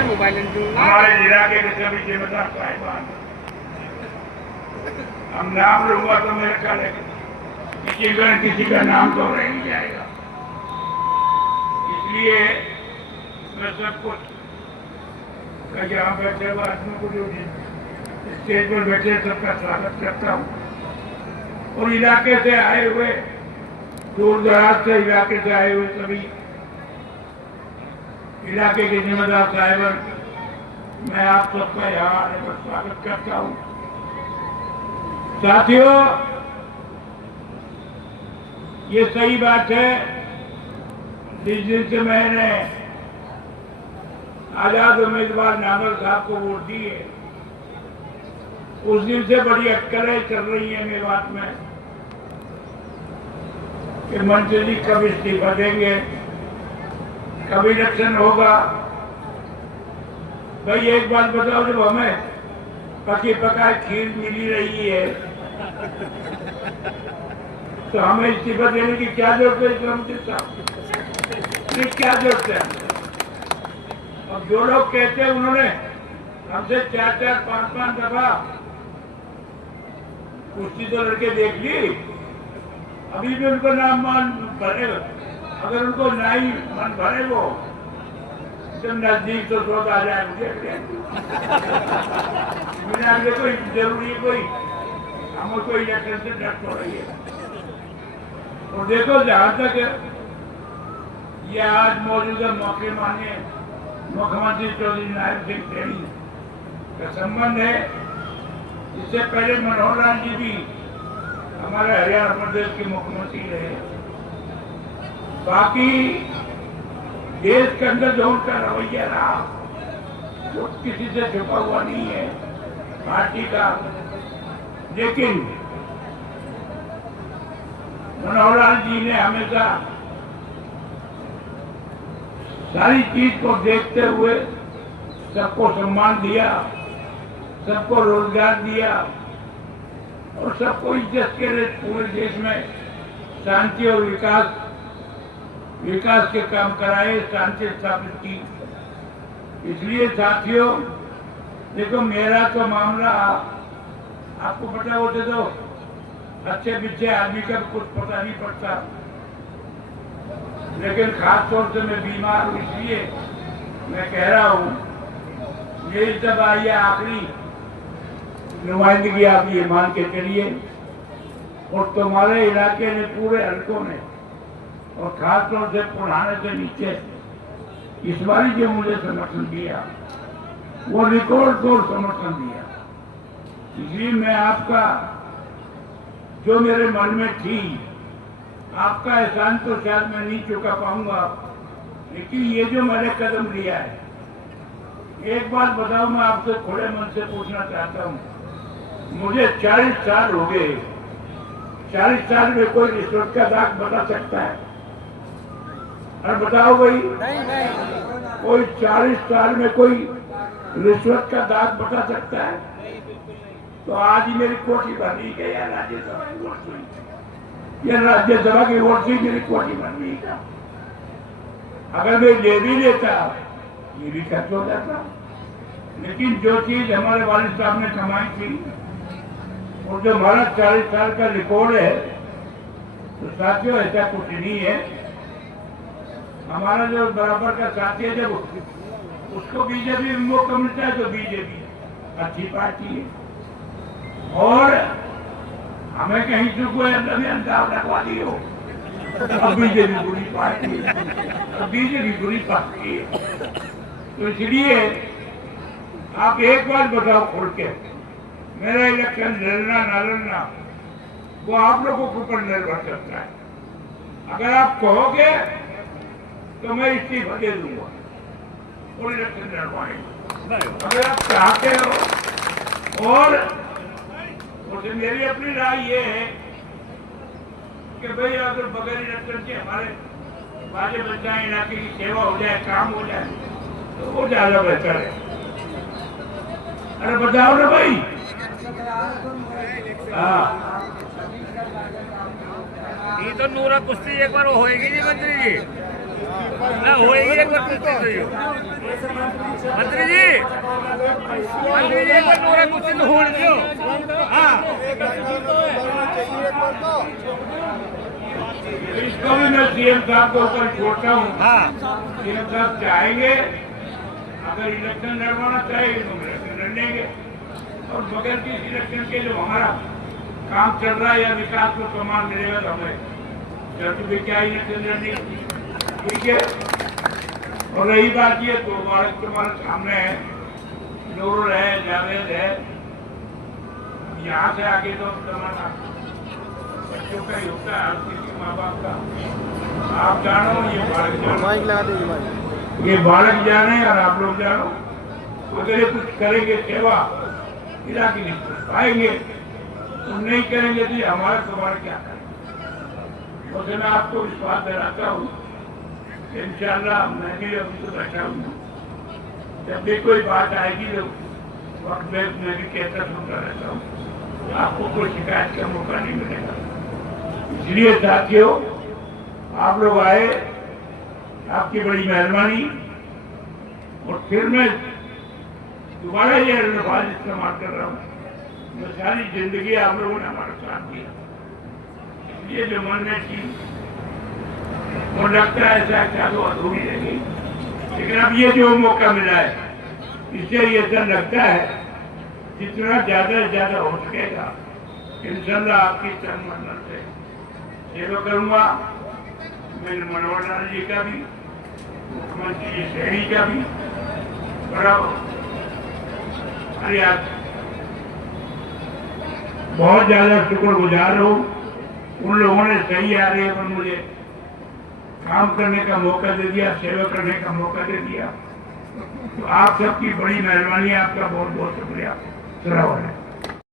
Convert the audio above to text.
हमारे इलाके के सभी जिम्मेदार साहिबान, हम नाम लूंगा तो मेरे ख्याल है किसी का नाम तो रह नहीं जाएगा। इसलिए मैं सब कुछ यहाँ बैठे हुए आदमी को जो स्टेज पर बैठे सबका स्वागत करता हूँ और इलाके से आए हुए, दूर दराज से इलाके से आए हुए सभी इलाके के जिम्मेदार साहिबान, मैं आप सबका यहाँ आने पर स्वागत करता हूँ। साथियों, ये सही बात है, जिस दिन से मैंने आजाद उम्मीदवार नागर साहब को वोट दी है, उस दिन से बड़ी अटकलें चल रही है मेवात में कि मंत्री जी कब इस्तीफा देंगे, कब इलेक्शन होगा। भाई एक बात बताओ, जब हमें पकी पकाई खीर मिली रही है तो हमें इस्तीफा देने की क्या जरूरत है? मंत्री साहब, क्या जरूरत है? और जो लोग कहते हैं उन्होंने हमसे 4-4, 5-5 दफा कुर्सी तो लड़के देख ली, अभी भी उनको नाम मन भरे, अगर उनको नहीं मन भरे वो जब नजदीक तो सोच आ जाए मुझे आगे कोई जरूरी कोई हमें कोई इलेक्शन से डर हो रही है। और देखो, जहां तक ये आज मौजूदा मौके माने मुख्यमंत्री चौधरी नारायण सिंह टेणी का संबंध है, इससे पहले मनोहर लाल जी भी हमारे हरियाणा प्रदेश के मुख्यमंत्री रहे। बाकी देश के अंदर जो उनका रवैया रहा वो किसी से छुपा हुआ नहीं है पार्टी का, लेकिन मनोहर लाल जी ने हमेशा सारी चीज को देखते हुए सबको सम्मान दिया, सबको रोजगार दिया और सबको इज्जत के लिए पूरे देश में शांति और विकास के काम कराए, शांति स्थापित की। इसलिए साथियों, देखो, मेरा तो मामला आपको पता होते तो अच्छे पीछे आदमी का कुछ पता नहीं पड़ता, लेकिन खास तौर से मैं बीमार हूं, इसलिए मैं कह रहा हूं मेरी जब आई आखिरी नुमाइंदगी आप ये मान के चलिए, और तुम्हारे इलाके ने पूरे हल्कों ने और खास तौर से पुराने से नीचे इस बारी जो मुझे समर्थन दिया वो रिकॉर्ड तोड़ समर्थन दिया। इसलिए मैं आपका जो मेरे मन में थी, आपका एहसान तो शायद मैं नहीं चुका पाऊंगा, लेकिन ये जो मैंने कदम लिया है, एक बात बताओ, मैं आपसे खुले मन से पूछना चाहता हूँ, मुझे 40 साल हो गए, 40 साल में कोई रिश्वत का दाग बता सकता है? और बताओ भाई, कोई 40 साल में कोई रिश्वत का दाग बता सकता है? तो आज ही मेरी कोठी भरनी गई है, राज्यसभा की वोट हुई, यह राज्यसभा की वोट से मेरी कोठी भरनी का। अगर मैं ले भी लेता ये भी खर्च हो जाता, लेकिन जो चीज हमारे वालिद साहब ने कमाई थी और जो हमारा 40 साल का रिकॉर्ड है, तो साथियों ऐसा कुछ नहीं है। हमारा जो बराबर का साथी है, जब उसको बीजेपी में मौका मिलता है तो बीजेपी अच्छी पार्टी है, और हमें कहीं से कोई अंदाज लगवा दी हो अब बीजेपी बुरी पार्टी है, बीजेपी बुरी पार्टी है। तो इसलिए आप एक बार बताओ खोल के, मेरा इलेक्शन लड़ना ना लड़ना वो आप लोगों के ऊपर निर्भर करता है। अगर आप कहोगे तो मैं इस्तीफा दे दूंगा और इलेक्शन लड़वाएंगे, अगर आप चाहते हो। और मेरी अपनी राय ये है कि भाई अगर बगैर इलेक्शन के हमारे बाजे बच्चा इलाके की सेवा हो जाए, काम हो जाए, तो वो ज्यादा बेहतर है। अरे बताओ ना भाई। हाँ, ये तो नूरा कुश्ती एक बार होएगी जी मंत्री जी। ना होएगी एक बार पूछ रही हो मंत्री जी एक बार नोरा कुछ तो होने दो। हाँ इसको भी मैं सीएम साहब के ऊपर छोड़ता हूँ। हाँ सीएम साहब चाहेंगे अगर इलेक्शन लड़वाना चाहेंगे तो इलेक्शन लड़ेंगे और बगैर किसी इलेक्शन के जो हमारा काम चल रहा है या विकास को सम्मान मिलेगा तो हमें जरूर क्या इलेक्शन लड़ने ठीक है। और रही बात ये तो तुम्हारे सामने है नूरुल है जावेद है यहाँ से आगे तो तुम्हारा बच्चों का ही होता है हर किसी माँ बाप का। आप जानो ये बालक जानो ये बालक जाने और आप लोग जानो अगर ये कुछ करेंगे सेवा इला की नहीं पाएंगे तो नहीं करेंगे तो हमारा तुम्हारा क्या करें। तो मैं आपको विश्वास दिलाता हूँ इंशाअल्लाह मैं भी अभी तो बैठा हूँ जब भी कोई बात आएगी तो वक्त में मैं भी कहता सुनता रहता हूँ आपको कोई शिकायत का मौका नहीं मिलेगा। इसलिए साथियों आप लोग आए आपकी बड़ी मेहरबानी और फिर मैं दोबारा ये अल्फाज इस्तेमाल कर रहा हूँ मैं सारी जिंदगी आप लोगों ने हमारा साथ दिया ये जो मन में थी वो लगता है ऐसा क्या तो अधूरी रहेगी लेकिन अब ये जो मौका मिला है इससे ये ऐसा लगता है जितना ज्यादा से ज्यादा हो सकेगा इंशाअल्लाह आपकी तन मन से सेवा करूंगा। मेरे मनोहर लाल जी का भी मुख्यमंत्री जी शहरी का भी बड़ा अरे आज बहुत ज्यादा शुक्रगुजार हूँ उन लोगों ने सही आ रही है पर मुझे काम करने का मौका दे दिया सेवा करने का मौका दे दिया तो आप सबकी बड़ी मेहरबानी आपका बहुत बहुत शुक्रिया। सलाम।